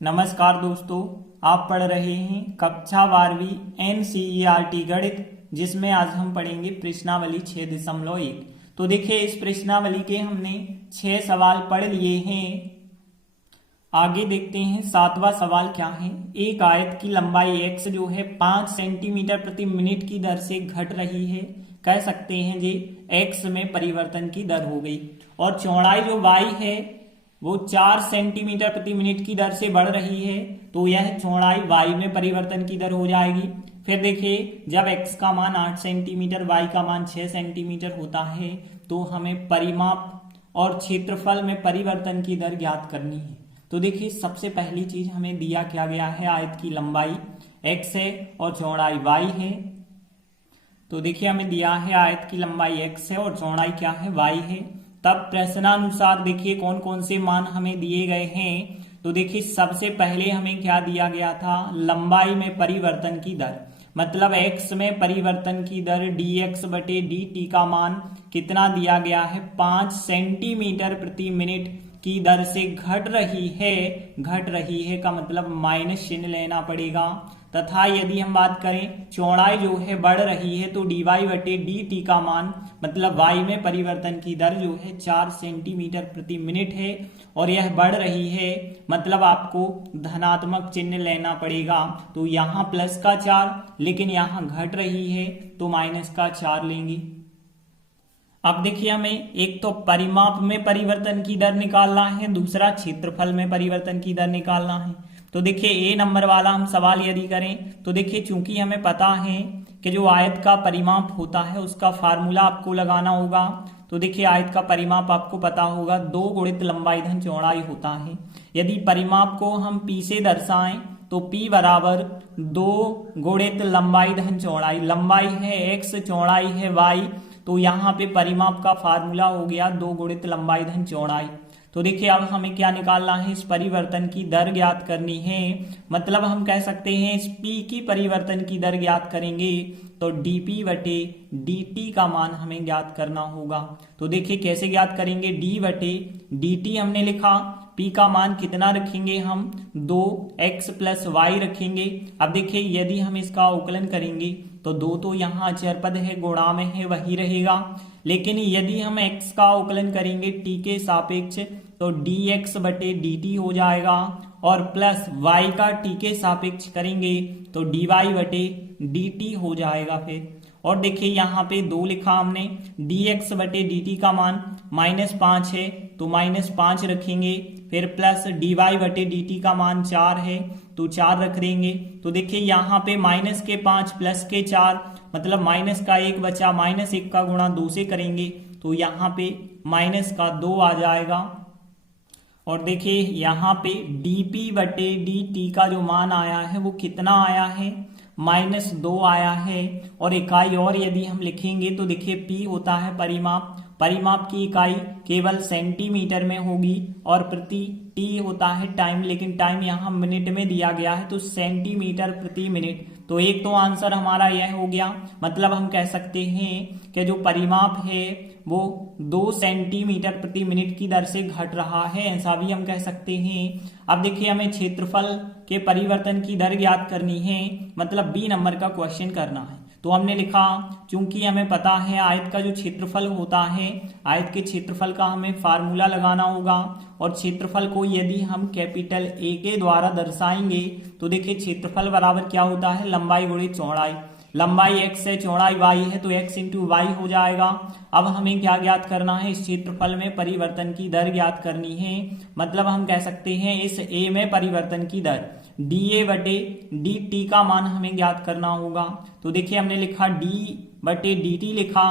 नमस्कार दोस्तों, आप पढ़ रहे हैं कक्षा 12वीं NCERT गणित, जिसमें आज हम पढ़ेंगे प्रश्नावली 6.1। तो देखिए, इस प्रश्नावली के हमने 6 सवाल पढ़ लिए हैं। आगे देखते हैं 7वां सवाल क्या है। एक आयत की लंबाई x जो है 5 सेंटीमीटर प्रति मिनट की दर से घट रही है। कह सकते हैं जी x में परिवर्तन की दर हो गई, और चौड़ाई जो y है वो 4 सेंटीमीटर प्रति मिनट की दर से बढ़ रही है, तो यह चौड़ाई y में परिवर्तन की दर हो जाएगी। फिर देखिए, जब x का मान 8 सेंटीमीटर y का मान 6 सेंटीमीटर होता है, तो हमें परिमाप और क्षेत्रफल में परिवर्तन की दर ज्ञात करनी है। तो देखिए, सबसे पहली चीज हमें दिया क्या गया है, आयत की लंबाई x है और चौड़ाई y है। तो देखिए, हमें दिया है आयत की लंबाई x है और चौड़ाई क्या है, y है। तब प्रश्नानुसार देखिए कौन कौन से मान हमें दिए गए हैं। तो देखिए, सबसे पहले हमें क्या दिया गया था, लंबाई में परिवर्तन की दर, मतलब x में परिवर्तन की दर dx/dt का मान कितना दिया गया है, 5 सेंटीमीटर प्रति मिनट की दर से घट रही है। घट रही है का मतलब माइनस चिन्ह लेना पड़ेगा। तथा यदि हम बात करें चौड़ाई जो है बढ़ रही है, तो dy/dt का मान मतलब y में परिवर्तन की दर जो है 4 सेंटीमीटर प्रति मिनट है, और यह बढ़ रही है, मतलब आपको धनात्मक चिन्ह लेना पड़ेगा। तो यहाँ प्लस का 4, लेकिन यहाँ घट रही है तो माइनस का 4 लेंगे। अब देखिए, हमें एक तो परिमाप में परिवर्तन की दर निकालना है, दूसरा क्षेत्रफल में परिवर्तन की दर निकालना है। तो देखिए, ए नंबर वाला हम सवाल यदि करें तो देखिए, चूंकि हमें पता है कि जो आयत का परिमाप होता है उसका फार्मूला आपको लगाना होगा। तो देखिए, आयत का परिमाप आपको पता होगा 2 गुणित लंबाई धन चौड़ाई होता है। यदि परिमाप को हम p से दर्शाएं तो p बराबर 2 गुणित लंबाई धन चौड़ाई, लंबाई है x, चौड़ाई है y, तो यहाँ पे परिमाप का फार्मूला हो गया 2 गुणित लंबाई धन चौड़ाई। तो देखिए, अब हमें क्या निकालना है, इस परिवर्तन की दर ज्ञात करनी है। मतलब हम कह सकते हैं इस p की परिवर्तन की दर ज्ञात करेंगे तो dp/dt का मान हमें ज्ञात करना होगा। तो देखिए कैसे ज्ञात करेंगे, d/dt हमने लिखा, p का मान कितना रखेंगे हम, 2x + y रखेंगे। अब देखिए, यदि हम इसका अवकलन करेंगे तो 2 तो यहाँ अचर पद है, गुणा में है, वही रहेगा। लेकिन यदि हम x का अवकलन करेंगे t के सापेक्ष तो dx/dt हो जाएगा, और प्लस y का t के सापेक्ष करेंगे तो dy/dt हो जाएगा। फिर और देखिए, यहाँ पे 2 लिखा हमने, dx/dt का मान -5 है तो -5 रखेंगे, फिर प्लस dy/dt का मान 4 है तो 4 रख देंगे। तो देखिए, यहाँ पे माइनस के 5 प्लस के 4, मतलब माइनस का 1 बचा, -1 का गुणा 2 से करेंगे तो यहाँ पे माइनस का 2 आ जाएगा। और देखिए, यहाँ पे dp/dt का जो मान आया है वो कितना आया है, -2 आया है। और इकाई और यदि हम लिखेंगे तो देखिए, p होता है परिमाप, परिमाप की इकाई केवल सेंटीमीटर में होगी, और प्रति t होता है टाइम, लेकिन टाइम यहाँ मिनट में दिया गया है तो सेंटीमीटर प्रति मिनट। तो एक तो आंसर हमारा यह हो गया। मतलब हम कह सकते हैं कि जो परिमाप है वो 2 सेंटीमीटर प्रति मिनट की दर से घट रहा है, ऐसा भी हम कह सकते हैं। अब देखिए, हमें क्षेत्रफल के परिवर्तन की दर ज्ञात करनी है, मतलब बी नंबर का क्वेश्चन करना है। तो हमने लिखा, चूंकि हमें पता है आयत का जो क्षेत्रफल होता है, आयत के क्षेत्रफल का हमें फार्मूला लगाना होगा, और क्षेत्रफल को यदि हम कैपिटल A के द्वारा दर्शाएंगे तो देखिए, क्षेत्रफल बराबर क्या होता है, लंबाई गुणित चौड़ाई। लंबाई x है, चौड़ाई y है, तो x × y हो जाएगा। अब हमें क्या ज्ञात करना है, इस क्षेत्रफल में परिवर्तन की दर ज्ञात करनी है। मतलब हम कह सकते हैं इस a में परिवर्तन की दर dA/dt का मान हमें ज्ञात करना होगा। तो देखिए, हमने लिखा d/dt लिखा,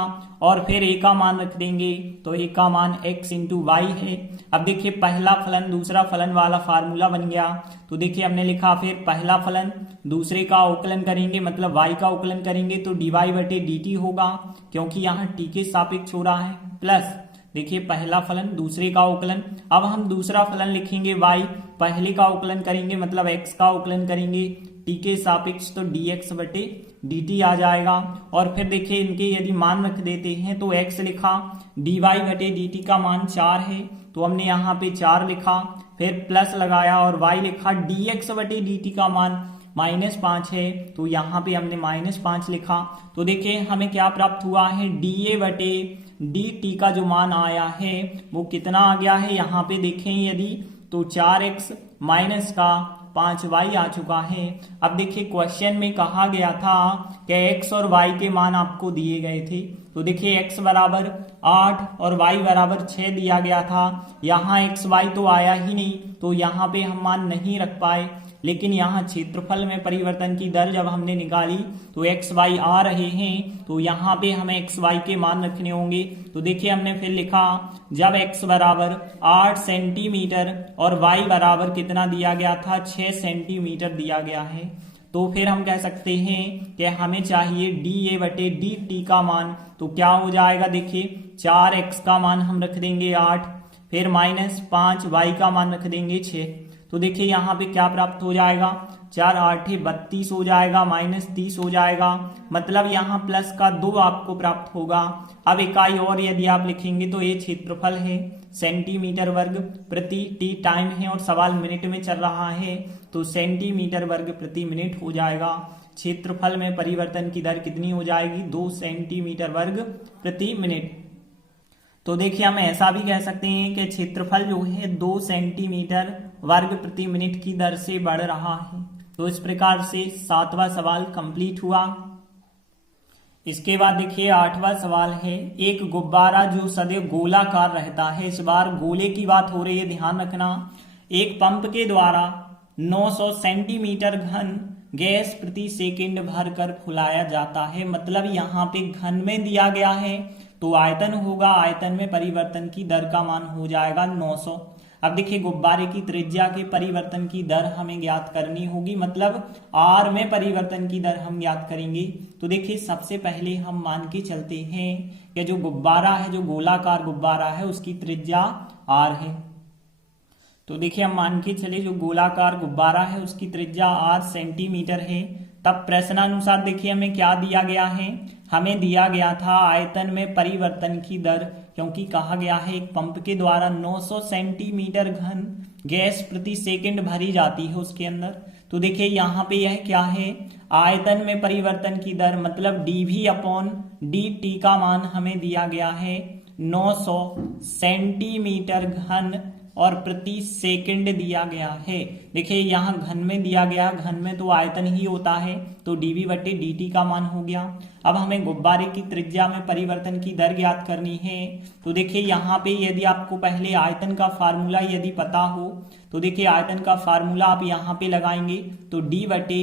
और फिर a का मान रख देंगे तो a का मान x × y है। अब देखिए, पहला फलन दूसरा फलन वाला फार्मूला बन गया। तो देखिए, हमने लिखा, फिर पहला फलन दूसरे का अवकलन करेंगे, मतलब y का अवकलन करेंगे तो dy/dt होगा, क्योंकि यहाँ t के सापेक्ष हो रहा है, प्लस देखिए, पहला फलन दूसरे का अवकलन। अब हम दूसरा फलन लिखेंगे y, पहले का अवकलन करेंगे मतलब x का अवकलन करेंगे t के सापेक्ष तो dx/dt आ जाएगा। और फिर देखिए, इनके यदि मान रख देते हैं तो x लिखा, dy/dt का मान 4 है तो हमने यहाँ पे 4 लिखा, फिर प्लस लगाया और y लिखा dx बटे dt का मान -5 है, तो यहाँ पे हमने -5 लिखा। तो देखिए हमें क्या प्राप्त हुआ है, dA बटे dt का जो मान आया है वो कितना आ गया है, यहाँ पे देखें यदि तो 4x माइनस का 5y आ चुका है। अब देखिए क्वेश्चन में कहा गया था कि x और y के मान आपको दिए गए थे, तो देखिए x बराबर 8 और y बराबर 6 दिया गया था। यहाँ x y तो आया ही नहीं, तो यहाँ पे हम मान नहीं रख पाए, लेकिन यहाँ क्षेत्रफल में परिवर्तन की दर जब हमने निकाली तो एक्स वाई आ रहे हैं, तो यहाँ पे हमें एक्स वाई के मान रखने होंगे। तो देखिए हमने फिर लिखा जब एक्स बराबर 8 सेंटीमीटर और वाई बराबर कितना दिया गया था, 6 सेंटीमीटर दिया गया है, तो फिर हम कह सकते हैं कि हमें चाहिए डी ए बटे डी टी का मान। तो क्या हो जाएगा, देखिए 4x का मान हम रख देंगे 8, फिर -5y का मान रख देंगे 6। तो देखिए यहाँ पे क्या प्राप्त हो जाएगा, 4 8 32 हो जाएगा, -30 हो जाएगा, मतलब यहाँ प्लस का 2 आपको प्राप्त होगा। अब इकाई और यदि आप लिखेंगे तो ये क्षेत्रफल है, सेंटीमीटर वर्ग प्रति टी टाइम है और सवाल मिनट में चल रहा है, तो सेंटीमीटर वर्ग प्रति मिनट हो जाएगा। क्षेत्रफल में परिवर्तन की दर कितनी हो जाएगी, 2 सेंटीमीटर वर्ग प्रति मिनट। तो देखिए हम ऐसा भी कह सकते हैं कि क्षेत्रफल जो है 2 सेंटीमीटर वर्ग प्रति मिनट की दर से बढ़ रहा है। तो इस प्रकार से 7वां सवाल कंप्लीट हुआ। इसके बाद देखिए 8वां सवाल है, एक गुब्बारा जो सदैव गोलाकार रहता है, इस बार गोले की बात हो रही है, ध्यान रखना, एक पंप के द्वारा 900 सेंटीमीटर घन गैस प्रति सेकंड भरकर फुलाया जाता है। मतलब यहाँ पे घन में दिया गया है तो आयतन होगा, आयतन में परिवर्तन की दर का मान हो जाएगा 900। अब देखिए गुब्बारे की त्रिज्या के परिवर्तन की दर हमें ज्ञात करनी होगी, मतलब r में परिवर्तन की दर हम ज्ञात करेंगे। तो देखिए सबसे पहले हम मान के चलते हैं कि जो गुब्बारा है, जो गोलाकार गुब्बारा है, उसकी त्रिज्या r है। तो देखिए हम मान के चले जो गोलाकार गुब्बारा है उसकी त्रिज्या r सेंटीमीटर है। तब प्रश्नानुसार देखिए हमें क्या दिया गया है, हमें दिया गया था आयतन में परिवर्तन की दर, क्योंकि कहा गया है एक पंप के द्वारा 900 सेंटीमीटर घन गैस प्रति सेकंड भरी जाती है उसके अंदर। तो देखिए यहाँ पे यह क्या है, आयतन में परिवर्तन की दर, मतलब dv अपॉन dt का मान हमें दिया गया है 900 सेंटीमीटर घन और प्रति सेकंड दिया गया है। देखिए यहाँ घन में दिया गया, घन में तो आयतन ही होता है, तो dv बटे dt का मान हो गया। अब हमें गुब्बारे की त्रिज्या में परिवर्तन की दर ज्ञात करनी है। तो देखिए यहाँ पे यदि आपको पहले आयतन का फार्मूला यदि पता हो तो देखिए आयतन का फार्मूला आप यहाँ पे लगाएंगे तो d बटे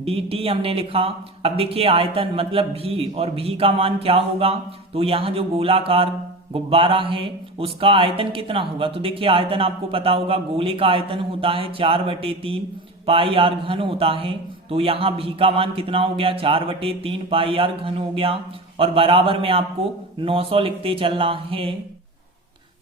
dt हमने लिखा। अब देखिए आयतन मतलब v और v का मान क्या होगा, तो यहाँ जो गोलाकार गुब्बारा है उसका आयतन कितना होगा, तो देखिए आयतन आपको पता होगा, गोले का आयतन होता है 4/3 पाई आर घन होता है। तो यहाँ भी का मान कितना हो गया, 4/3 पाई आर घन हो गया, और बराबर में आपको 900 लिखते चलना है।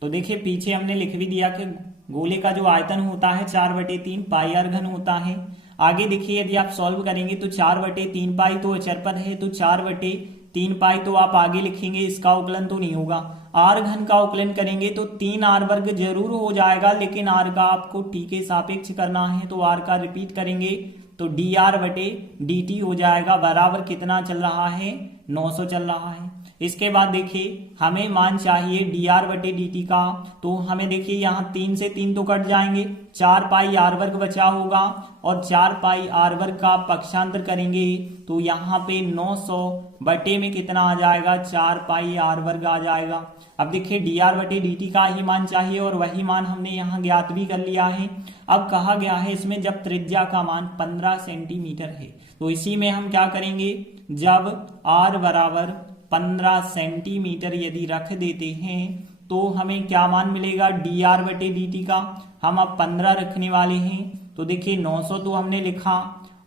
तो देखिए पीछे हमने लिख भी दिया कि गोले का जो आयतन होता है 4/3 पाई आर घन होता है। आगे देखिए यदि आप सॉल्व करेंगे तो 4/3 पाई तो अचरपद है, तो 4/3 पाई तो आप आगे लिखेंगे, इसका उकलन तो नहीं होगा। आर घन का उकलन करेंगे तो 3r वर्ग जरूर हो जाएगा, लेकिन आर का आपको टी के सापेक्ष करना है, तो आर का रिपीट करेंगे तो dr बटे dt हो जाएगा, बराबर कितना चल रहा है, 900 चल रहा है। इसके बाद देखिए हमें मान चाहिए dr बटे dt का, तो हमें देखिए यहाँ 3 से 3 तो कट जाएंगे, 4 पाई आर वर्ग बचा होगा, और 4 पाई आर वर्ग का पक्षांतर करेंगे तो यहाँ पे 900 बटे में कितना आ जाएगा, 4 पाई आर वर्ग आ जाएगा। अब देखिए dr बटे dt का ही मान चाहिए और वही मान हमने यहाँ ज्ञात भी कर लिया है। अब कहा गया है इसमें जब त्रिज्या का मान 15 सेंटीमीटर है, तो इसी में हम क्या करेंगे, जब r बराबर 15 सेंटीमीटर यदि रख देते हैं तो हमें क्या मान मिलेगा, dr बटे dt का। हम अब 15 रखने वाले हैं, तो देखिए 900 तो हमने लिखा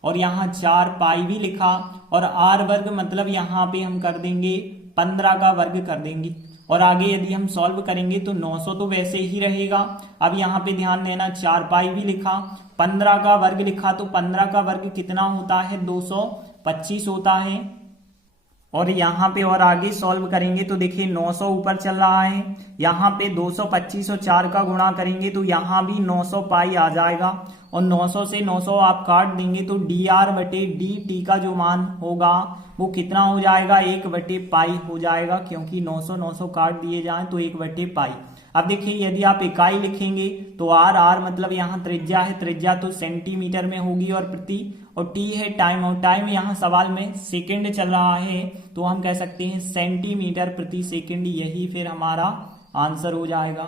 और यहाँ 4 पाई भी लिखा, और r वर्ग मतलब यहाँ पे हम कर देंगे 15 का वर्ग कर देंगे, और आगे यदि हम सॉल्व करेंगे तो 900 तो वैसे ही रहेगा। अब यहाँ पे ध्यान देना, 4 पाई भी लिखा, 15 का वर्ग लिखा, तो 15 का वर्ग कितना होता है, 225 होता है, और यहाँ पे और आगे सॉल्व करेंगे तो देखिए 900 ऊपर चल रहा है, यहाँ पे 225 और 4 का गुणा करेंगे तो यहाँ भी 900 पाई आ जाएगा और 900 से 900 आप काट देंगे तो डी आर बटे डी टी का जो मान होगा वो कितना हो जाएगा, 1/पाई हो जाएगा, क्योंकि 900 900 काट दिए जाए तो 1/पाई। अब देखिए यदि आप इकाई लिखेंगे तो आर, आर मतलब यहाँ त्रिज्या है, त्रिज्या तो सेंटीमीटर में होगी और प्रति, और टी है टाइम, और टाइम यहाँ सवाल में सेकंड चल रहा है तो हम कह सकते हैं सेंटीमीटर प्रति सेकंड, यही फिर हमारा आंसर हो जाएगा।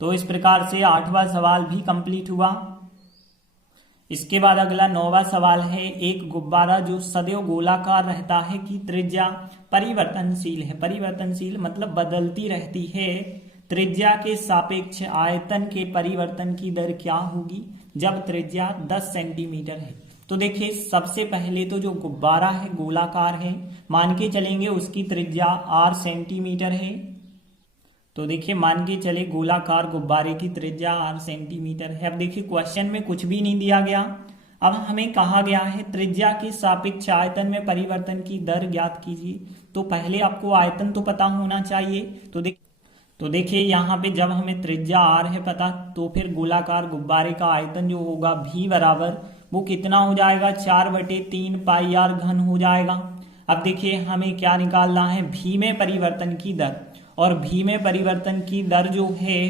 तो इस प्रकार से 8वां सवाल भी कंप्लीट हुआ। इसके बाद अगला 9वां सवाल है, एक गुब्बारा जो सदैव गोलाकार रहता है की त्रिज्या परिवर्तनशील है। परिवर्तनशील मतलब बदलती रहती है, त्रिज्या के सापेक्ष आयतन के परिवर्तन की दर क्या होगी जब त्रिज्या 10 सेंटीमीटर है। तो देखिए सबसे पहले तो जो गुब्बारा है गोलाकार है, मान के चलेंगे उसकी त्रिज्या r सेंटीमीटर है। तो देखिए मान के चले गोलाकार गुब्बारे की त्रिज्या r सेंटीमीटर है। अब देखिए क्वेश्चन में कुछ भी नहीं दिया गया, अब हमें कहा गया है त्रिज्या के सापेक्ष आयतन में परिवर्तन की दर ज्ञात कीजिए। तो पहले आपको आयतन तो पता होना चाहिए। तो देखिए यहाँ पे जब हमें त्रिज्या r है पता, तो फिर गोलाकार गुब्बारे का आयतन जो होगा v बराबर वो कितना हो जाएगा, 4/3 पाई r घन हो जाएगा। अब देखिए हमें क्या निकालना है, v में परिवर्तन की दर, और v में परिवर्तन की दर जो है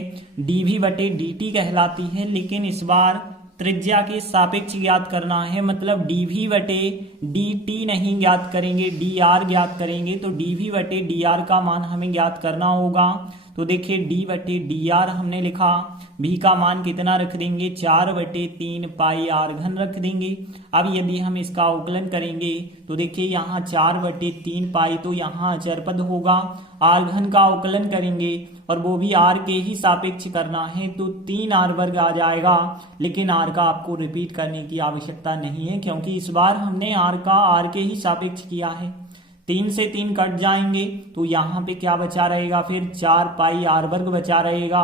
dv/dt कहलाती है, लेकिन इस बार त्रिज्या के सापेक्ष ज्ञात करना है, मतलब dv/dt नहीं ज्ञात करेंगे, dr ज्ञात करेंगे। तो dv/dr का मान हमें ज्ञात करना होगा। तो देखिए d/dr हमने लिखा, v का मान कितना रख देंगे, 4/3 पाई r घन रख देंगे। अब यदि हम इसका अवकलन करेंगे तो देखिए यहाँ 4/3 पाई तो यहाँ अचर पद होगा, r घन का अवकलन करेंगे और वो भी r के ही सापेक्ष करना है तो 3r वर्ग आ जाएगा। लेकिन r का आपको रिपीट करने की आवश्यकता नहीं है, क्योंकि इस बार हमने r का r के ही सापेक्ष किया है। 3 से 3 कट जाएंगे तो यहाँ पे क्या बचा रहेगा, फिर 4 पाई r वर्ग बचा रहेगा।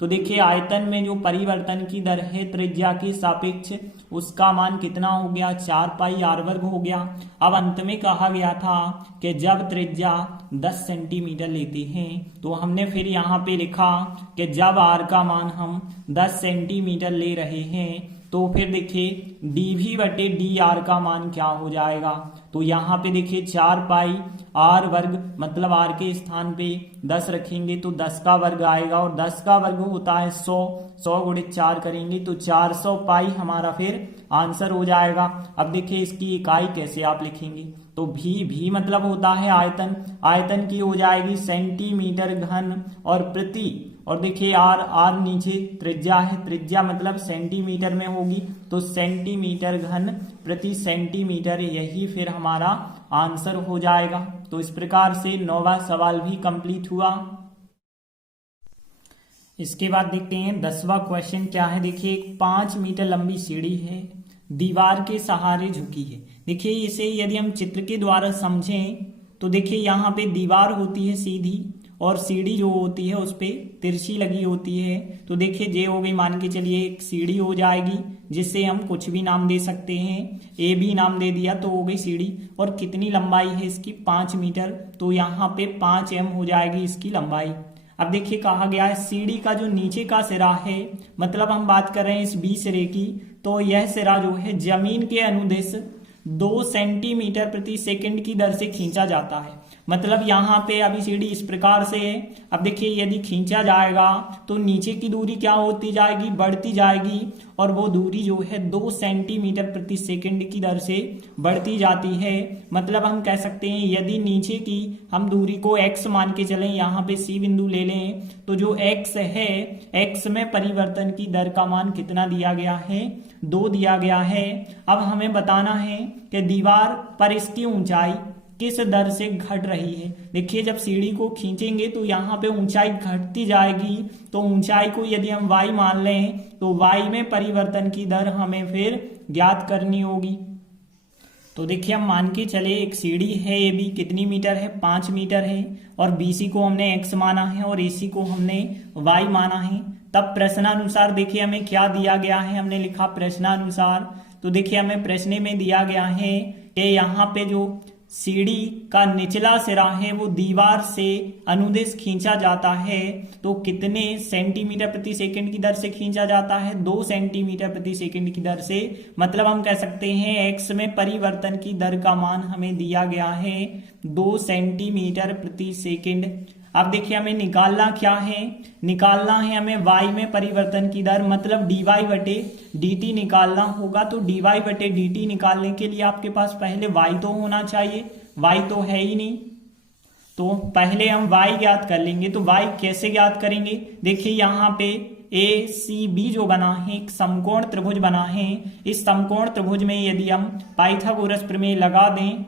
तो देखिए आयतन में जो परिवर्तन की दर है त्रिज्या के सापेक्ष, उसका मान कितना हो गया, 4 पाई r वर्ग हो गया। अब अंत में कहा गया था कि जब त्रिज्या 10 सेंटीमीटर लेते हैं, तो हमने फिर यहाँ पे लिखा कि जब r का मान हम 10 सेंटीमीटर ले रहे हैं तो फिर देखिए dv/dr का मान क्या हो जाएगा। तो यहाँ पे देखिए 4 पाई r वर्ग मतलब r के स्थान पे 10 रखेंगे तो 10 का वर्ग आएगा, और 10 का वर्ग होता है 100, 100 गुणित 4 करेंगे तो 400 पाई हमारा फिर आंसर हो जाएगा। अब देखिए इसकी इकाई कैसे आप लिखेंगे, तो v मतलब होता है आयतन, आयतन की हो जाएगी सेंटीमीटर घन और प्रति, और देखिए r नीचे त्रिज्या है, त्रिज्या मतलब सेंटीमीटर में होगी तो सेंटीमीटर घन प्रति सेंटीमीटर, यही फिर हमारा आंसर हो जाएगा। तो इस प्रकार से 9वां सवाल भी कंप्लीट हुआ। इसके बाद देखते हैं 10वां क्वेश्चन क्या है। देखिए 5 मीटर लंबी सीढ़ी है, दीवार के सहारे झुकी है। देखिए इसे यदि हम चित्र के द्वारा समझें तो देखिए यहाँ पे दीवार होती है सीधी और सीढ़ी जो होती है उस पे तिरछी लगी होती है। तो देखिए जे हो गई, मान के चलिए एक सीढ़ी हो जाएगी जिससे हम कुछ भी नाम दे सकते हैं, ए भी नाम दे दिया तो हो गई सीढ़ी। और कितनी लंबाई है इसकी, 5 मीटर, तो यहाँ पे 5m हो जाएगी इसकी लंबाई। अब देखिए कहा गया है सीढ़ी का जो नीचे का सिरा है, मतलब हम बात कर रहे हैं इस बी सिरे की, तो यह सिरा जो है जमीन के अनुदिश 2 सेंटीमीटर प्रति सेकंड की दर से खींचा जाता है। मतलब यहाँ पे अभी सीढ़ी इस प्रकार से है। अब देखिए यदि खींचा जाएगा तो नीचे की दूरी क्या होती जाएगी, बढ़ती जाएगी, और वो दूरी जो है 2 सेंटीमीटर प्रति सेकंड की दर से बढ़ती जाती है। मतलब हम कह सकते हैं यदि नीचे की हम दूरी को x मान के चलें, यहाँ पे C बिंदु ले लें, तो जो x है, x में परिवर्तन की दर का मान कितना दिया गया है, 2 दिया गया है। अब हमें बताना है कि दीवार पर इसकी ऊंचाई किस दर से घट रही है। देखिए जब सीढ़ी को खींचेंगे तो यहाँ पे ऊंचाई घटती जाएगी, तो ऊंचाई को यदि हम y मान लें तो y में परिवर्तन की दर हमें फिर ज्ञात करनी होगी। तो देखिए हम मान के चले एक सीढ़ी है ए बी, कितनी मीटर है, 5 मीटर है, और BC को हमने x माना है और AC को हमने y माना है। तब प्रश्नानुसार देखिए हमें क्या दिया गया है, हमने लिखा प्रश्नानुसार। तो देखिए हमें प्रश्न में दिया गया है कि यहाँ पे जो सीढ़ी का निचला सिरा है वो दीवार से अनुदिश खींचा जाता है तो कितने सेंटीमीटर प्रति सेकंड की दर से खींचा जाता है? 2 सेंटीमीटर प्रति सेकंड की दर से। मतलब हम कह सकते हैं एक्स में परिवर्तन की दर का मान हमें दिया गया है 2 सेंटीमीटर प्रति सेकंड। अब देखिए हमें निकालना क्या है, निकालना है हमें y में परिवर्तन की दर, मतलब dy बटे dt निकालना होगा। तो dy बटे dt निकालने के लिए आपके पास पहले y तो होना चाहिए, y तो है ही नहीं, तो पहले हम y ज्ञात कर लेंगे। तो y कैसे ज्ञात करेंगे? देखिए यहाँ पे ACB जो बना है एक समकोण त्रिभुज बना है, इस समकोण त्रिभुज में यदि हम पाइथागोरस प्रमेय लगा दें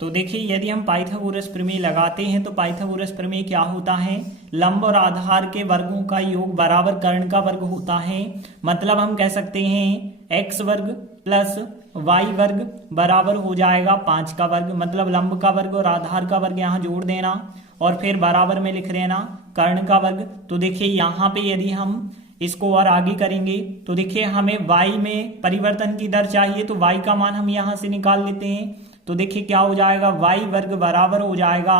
तो देखिए यदि हम पाइथागोरस प्रमेय लगाते हैं तो पाइथागोरस प्रमेय क्या होता है? लंब और आधार के वर्गों का योग बराबर कर्ण का वर्ग होता है। मतलब हम कह सकते हैं x वर्ग प्लस y वर्ग बराबर हो जाएगा 5 का वर्ग, मतलब लंब का वर्ग और आधार का वर्ग यहाँ जोड़ देना और फिर बराबर में लिख देना कर्ण का वर्ग। तो देखिए यहाँ पे यदि हम इसको और आगे करेंगे तो देखिए हमें y में परिवर्तन की दर चाहिए, तो y का मान हम यहाँ से निकाल लेते हैं। तो देखिए क्या हो जाएगा, y वर्ग बराबर हो जाएगा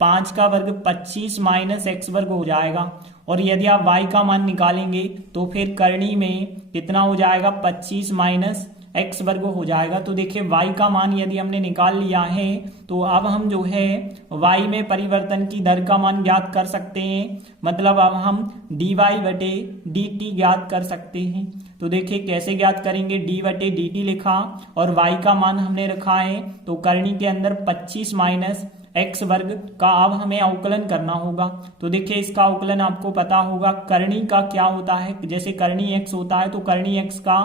5 का वर्ग 25 माइनस x वर्ग हो जाएगा। और यदि आप y का मान निकालेंगे तो फिर करनी में कितना हो जाएगा, 25 माइनस x वर्ग हो जाएगा। तो देखिए y का मान यदि हमने निकाल लिया है तो अब हम जो है y में परिवर्तन की दर का मान ज्ञात कर सकते हैं, मतलब अब हम dy बटे dt ज्ञात कर सकते हैं। तो देखिए कैसे ज्ञात करेंगे, d बटे dt लिखा और y का मान हमने रखा है, तो करनी के अंदर 25 माइनस x वर्ग का अब हमें अवकलन करना होगा। तो देखिए इसका अवकलन आपको पता होगा, करनी का क्या होता है, जैसे करनी x होता है तो करनी x का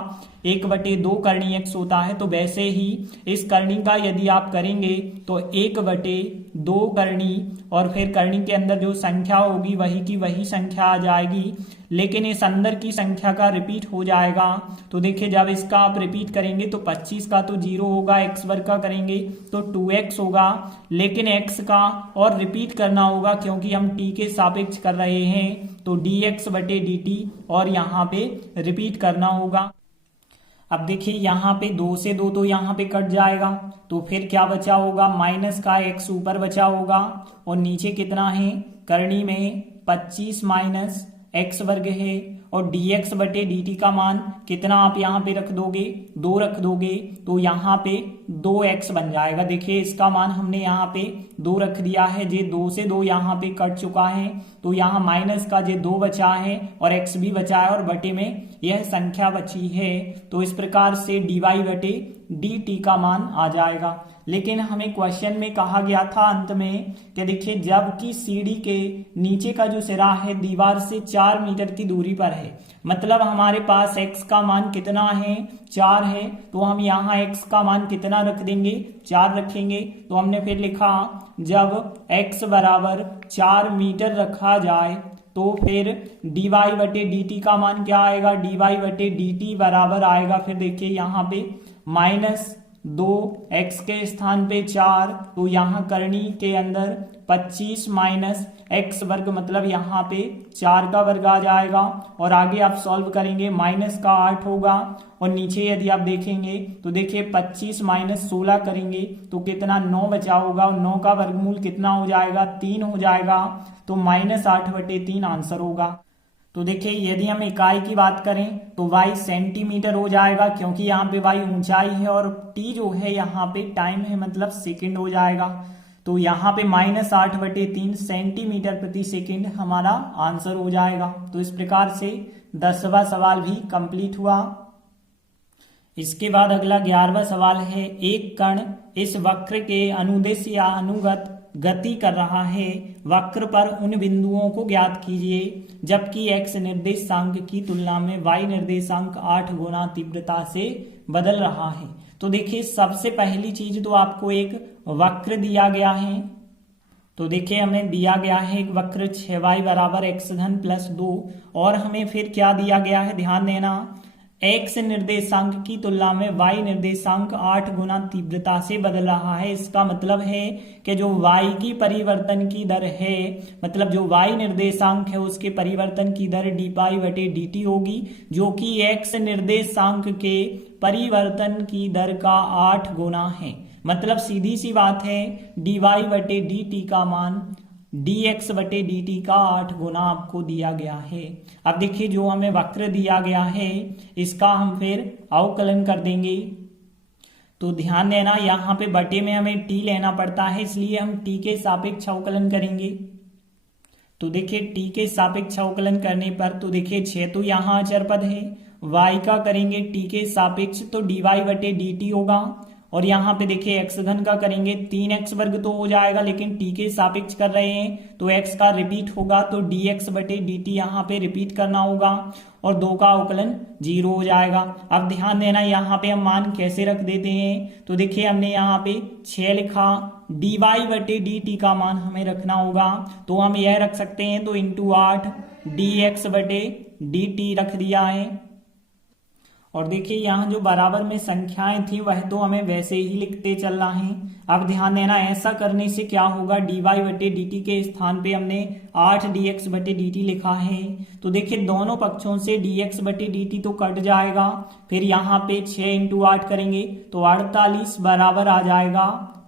1/2 करनी x होता है, तो वैसे ही इस करनी का यदि आप करेंगे तो 1/2 करनी और फिर करनी के अंदर जो संख्या होगी वही की वही संख्या आ जाएगी, लेकिन इस अंदर की संख्या का रिपीट हो जाएगा। तो देखिए जब इसका आप रिपीट करेंगे तो 25 का तो 0 होगा, x वर्ग का करेंगे तो 2x होगा, लेकिन x का और रिपीट करना होगा क्योंकि हम t के सापेक्ष कर रहे हैं, तो dx बटे dt और यहाँ पे रिपीट करना होगा। अब देखिए यहाँ पे 2 से 2 तो यहाँ पे कट जाएगा, तो फिर क्या बचा होगा, माइनस का x ऊपर बचा होगा और नीचे कितना है, करनी में 25 माइनस x वर्ग है और dx बटे dt का मान कितना आप यहाँ पे रख दोगे, 2 रख दोगे, तो यहाँ पे 2x बन जाएगा। देखिए इसका मान हमने यहाँ पे 2 रख दिया है, जे 2 से 2 यहाँ पे कट चुका है, तो यहाँ माइनस का जे 2 बचा है और x भी बचा है और बटे में यह संख्या बची है। तो इस प्रकार से dy बटे dt का मान आ जाएगा। लेकिन हमें क्वेश्चन में कहा गया था अंत में कि देखिए जबकि सीढ़ी के नीचे का जो सिरा है दीवार से 4 मीटर की दूरी पर है, मतलब हमारे पास x का मान कितना है, 4 है, तो हम यहाँ x का मान कितना रख देंगे, 4 रखेंगे। तो हमने फिर लिखा जब x बराबर 4 मीटर रखा जाए तो फिर dy बटे dt का मान क्या आएगा, dy बटे dt बराबर आएगा, फिर देखिए यहाँ पे -2x के स्थान पे 4, तो यहाँ करनी के अंदर 25 माइनस x वर्ग, मतलब यहाँ पे 4 का वर्ग आ जाएगा और आगे आप सॉल्व करेंगे माइनस का 8 होगा और नीचे यदि आप देखेंगे तो देखिए 25 माइनस 16 करेंगे तो कितना 9 बचा होगा और 9 का वर्गमूल कितना हो जाएगा, 3 हो जाएगा, तो -8 बटे 3 आंसर होगा। तो देखिए यदि हम इकाई की बात करें तो y सेंटीमीटर हो जाएगा क्योंकि यहाँ पे y ऊंचाई है और t जो है यहाँ पे टाइम है, मतलब सेकंड हो जाएगा। तो यहाँ पे -8 बटे 3 सेंटीमीटर प्रति सेकंड हमारा आंसर हो जाएगा। तो इस प्रकार से 10वां सवाल भी कंप्लीट हुआ। इसके बाद अगला 11वां सवाल है, एक कण इस वक्र के अनुदिश या अनुगत गति कर रहा है, वक्र पर उन बिंदुओं को ज्ञात कीजिए जबकि x निर्देशांक की तुलना में y निर्देशांक 8 गुना तीव्रता से बदल रहा है। तो देखिए सबसे पहली चीज तो आपको एक वक्र दिया गया है, तो देखिए हमें दिया गया है एक वक्र 6y बराबर x धन प्लस 2 और हमें फिर क्या दिया गया है, ध्यान देना, x निर्देशांक की तुलना में y निर्देशांक 8 गुना तीव्रता से बदल रहा है। इसका मतलब है कि जो y की परिवर्तन की दर है, मतलब जो y निर्देशांक है उसके परिवर्तन की दर dy बटे dt होगी, जो कि x निर्देशांक के परिवर्तन की दर का 8 गुना है। मतलब सीधी सी बात है, dy बटे dt का मान dx बटे dt का 8 गुना आपको दिया गया है। अब देखिए जो हमें वक्र दिया गया है इसका हम फिर अवकलन कर देंगे। तो ध्यान देना यहाँ पे बटे में हमें t लेना पड़ता है, इसलिए हम t के सापेक्ष अवकलन करेंगे। तो देखिए t के सापेक्ष अवकलन करने पर तो देखिए 6 तो यहाँ अचर पद है, y का करेंगे t के सापेक्ष तो dy बटे dt होगा, और यहाँ पे देखिए x घन का करेंगे 3x वर्ग तो हो जाएगा, लेकिन t के सापेक्ष कर रहे हैं तो x का रिपीट होगा तो dx बटे dt यहाँ पे रिपीट करना होगा, और 2 का अवकलन 0 हो जाएगा। अब ध्यान देना यहाँ पे हम मान कैसे रख देते हैं, तो देखिए हमने यहाँ पे 6 लिखा, dy बटे dt का मान हमें रखना होगा, तो हम यह रख सकते हैं तो इंटू 8 dx बटे dt रख दिया है। और देखिए यहाँ जो बराबर में संख्याएं थी वह तो हमें वैसे ही लिखते चलना है। अब ध्यान देना ऐसा करने से क्या होगा, dy बटे dt के स्थान पे हमने 8 dx बटे dt लिखा है, तो देखिए दोनों पक्षों से dx बटे dt तो कट जाएगा, फिर यहाँ पे 6 इंटू 8 करेंगे तो 48 बराबर आ जाएगा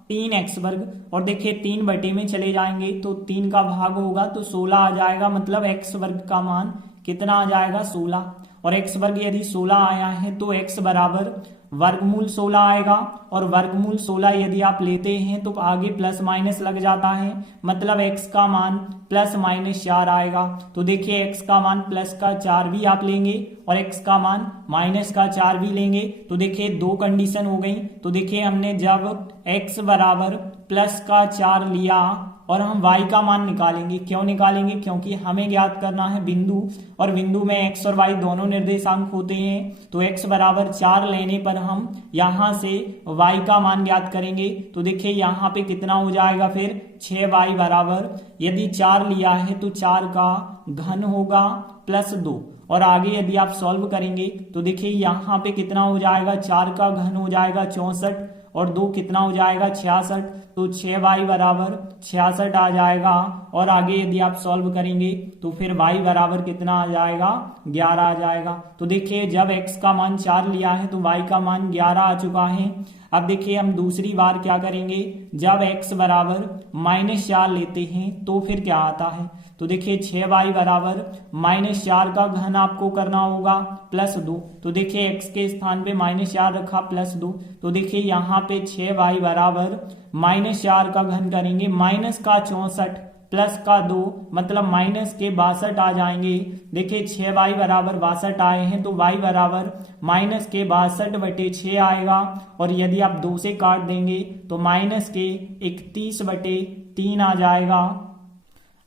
3x वर्ग, और देखिए 3 बटे में चले जाएंगे तो 3 का भाग होगा तो 16 आ जाएगा, मतलब x वर्ग का मान कितना आ जाएगा 16, और x वर्ग यदि 16 आया है तो x बराबर वर्गमूल 16 आएगा, और वर्गमूल 16 यदि आप लेते हैं तो आगे प्लस माइनस लग जाता है, मतलब x का मान प्लस माइनस 4 आएगा। तो देखिए x का मान प्लस का 4 भी आप लेंगे और x का मान माइनस का 4 भी लेंगे, तो देखिए 2 कंडीशन हो गई। तो देखिए हमने जब x बराबर प्लस का 4 लिया और हम y का मान निकालेंगे, क्यों निकालेंगे, क्योंकि हमें ज्ञात करना है बिंदु, और बिंदु में x और y दोनों निर्देशांक होते हैं, तो x बराबर 4 लेने पर हम यहाँ से y का मान ज्ञात करेंगे। तो देखिए यहाँ पे कितना हो जाएगा फिर 6y बराबर, यदि 4 लिया है तो 4 का घन होगा प्लस 2, और आगे यदि आप सॉल्व करेंगे तो देखिए यहाँ पे कितना हो जाएगा, 4 का घन हो जाएगा 64 और 2 कितना हो जाएगा 66, तो 6y बराबर 66 आ जाएगा, और आगे यदि आप सॉल्व करेंगे तो फिर y बराबर कितना आ जाएगा 11 आ जाएगा। तो देखिए जब x का मान 4 लिया है तो y का मान 11 आ चुका है। अब देखिए हम दूसरी बार क्या करेंगे, जब x बराबर -4 लेते हैं तो फिर क्या आता है, तो देखिए 6y बराबर -4 का घन आपको करना होगा प्लस 2, तो देखिए x के स्थान पे -4 रखा प्लस 2, तो देखिए यहाँ पे 6y बराबर -4 का घन करेंगे, माइनस का 64 प्लस का 2 मतलब माइनस के 62 आ जाएंगे। देखिए 6y बराबर 62 आए हैं तो y बराबर माइनस के 62 बटे 6 आएगा, और यदि आप 2 से काट देंगे तो माइनस के 31 बटे 3 आ जाएगा।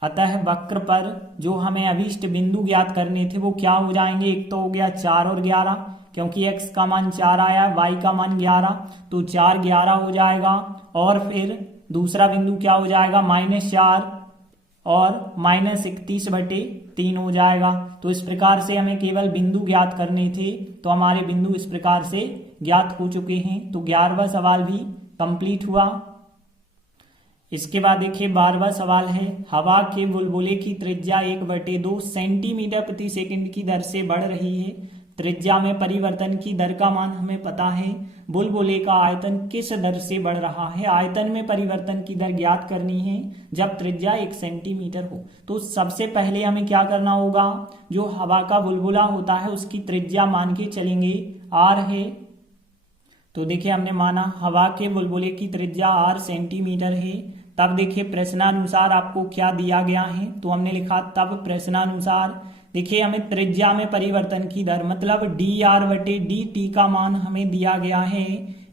अतः वक्र पर जो हमें अभीष्ट बिंदु ज्ञात करने थे वो क्या हो जाएंगे, एक तो हो गया 4 और 11, क्योंकि x का मान 4 आया, y का मान 11, तो 4 11 हो जाएगा, और फिर दूसरा बिंदु क्या हो जाएगा -4 और -31 बटे 3 हो जाएगा। तो इस प्रकार से हमें केवल बिंदु ज्ञात करने थे, तो हमारे बिंदु इस प्रकार से ज्ञात हो चुके हैं। तो 11वां सवाल भी कंप्लीट हुआ। इसके बाद देखिए 12वां सवाल है, हवा के बुलबुले की त्रिज्या 1/2 सेंटीमीटर प्रति सेकंड की दर से बढ़ रही है। त्रिज्या में परिवर्तन की दर का मान हमें पता है, बुलबुले का आयतन किस दर से बढ़ रहा है, आयतन में परिवर्तन की दर ज्ञात करनी है जब त्रिज्या 1 सेंटीमीटर हो। तो सबसे पहले हमें क्या करना होगा, जो हवा का बुलबुला होता है उसकी त्रिज्या मान के चलेंगे, r है। तो देखिए हमने माना हवा के बुलबुले की त्रिज्या r सेंटीमीटर है। तब देखिए प्रश्नानुसार आपको क्या दिया गया है, तो हमने लिखा तब प्रश्नानुसार देखिए हमें त्रिज्या में परिवर्तन की दर मतलब dr बटे dt का मान हमें दिया गया है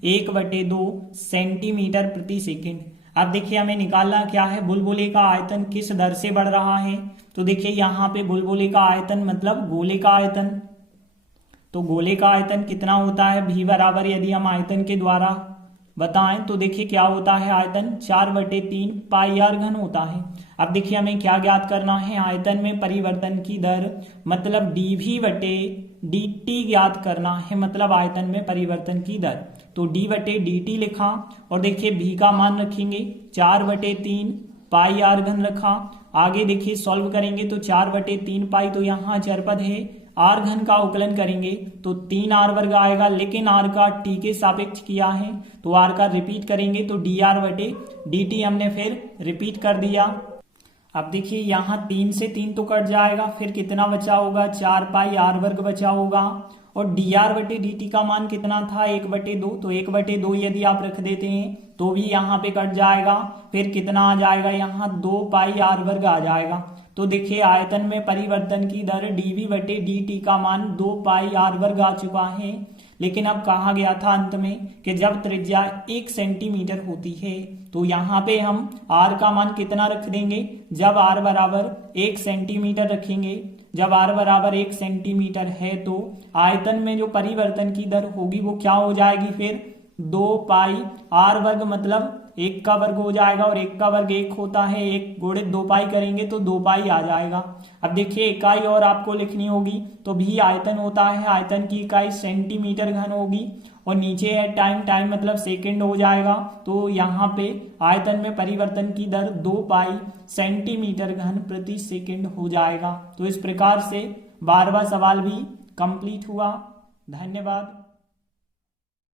1/2 सेंटीमीटर प्रति सेकंड। अब देखिए हमें निकालना क्या है, बुलबुले का आयतन किस दर से बढ़ रहा है। तो देखिए यहाँ पे बुलबुले का आयतन मतलब गोले का आयतन, तो गोले का आयतन कितना होता है, v बराबर यदि हम आयतन के द्वारा बताएं तो देखिए क्या होता है, आयतन 4/3 पाई r घन होता है। अब देखिए हमें क्या ज्ञात करना है, आयतन में परिवर्तन की दर मतलब dv बटे dt ज्ञात करना है, मतलब आयतन में परिवर्तन की दर। तो d बटे dt लिखा, और देखिए v का मान रखेंगे 4/3 पाई r घन रखा। आगे देखिए सॉल्व करेंगे तो 4/3 पाई तो यहाँ चर पद है, आर घन का उकलन करेंगे तो 3r वर्ग आएगा, लेकिन r का t के सापेक्ष किया है तो r का रिपीट करेंगे तो dr बटे dt हमने फिर रिपीट कर दिया। अब देखिए यहाँ 3 से 3 तो कट जाएगा, फिर कितना बचा होगा 4 पाई r वर्ग बचा होगा, और dr बटे dt का मान कितना था 1/2, तो 1/2 यदि आप रख देते हैं तो भी यहाँ पे कट जाएगा, फिर कितना आ जाएगा यहाँ 2 पाई r वर्ग आ जाएगा। तो देखिए आयतन में परिवर्तन की दर dv बटे dt का मान 2 पाई r वर्ग आ चुका है। लेकिन अब कहा गया था अंत में कि जब त्रिज्या 1 सेंटीमीटर होती है तो यहाँ पे हम r का मान कितना रख देंगे, जब r बराबर 1 सेंटीमीटर रखेंगे, जब r बराबर 1 सेंटीमीटर है तो आयतन में जो परिवर्तन की दर होगी वो क्या हो जाएगी, फिर 2 पाई r वर्ग, मतलब 1 का वर्ग हो जाएगा, और 1 का वर्ग 1 होता है, 1 गुणित 2 पाई करेंगे तो 2 पाई आ जाएगा। अब देखिए इकाई और आपको लिखनी होगी तो भी आयतन होता है, आयतन की इकाई सेंटीमीटर घन होगी, और नीचे है टाइम, टाइम मतलब सेकंड हो जाएगा, तो यहाँ पे आयतन में परिवर्तन की दर 2 पाई सेंटीमीटर घन प्रति सेकंड हो जाएगा। तो इस प्रकार से 12वां सवाल भी कंप्लीट हुआ। धन्यवाद।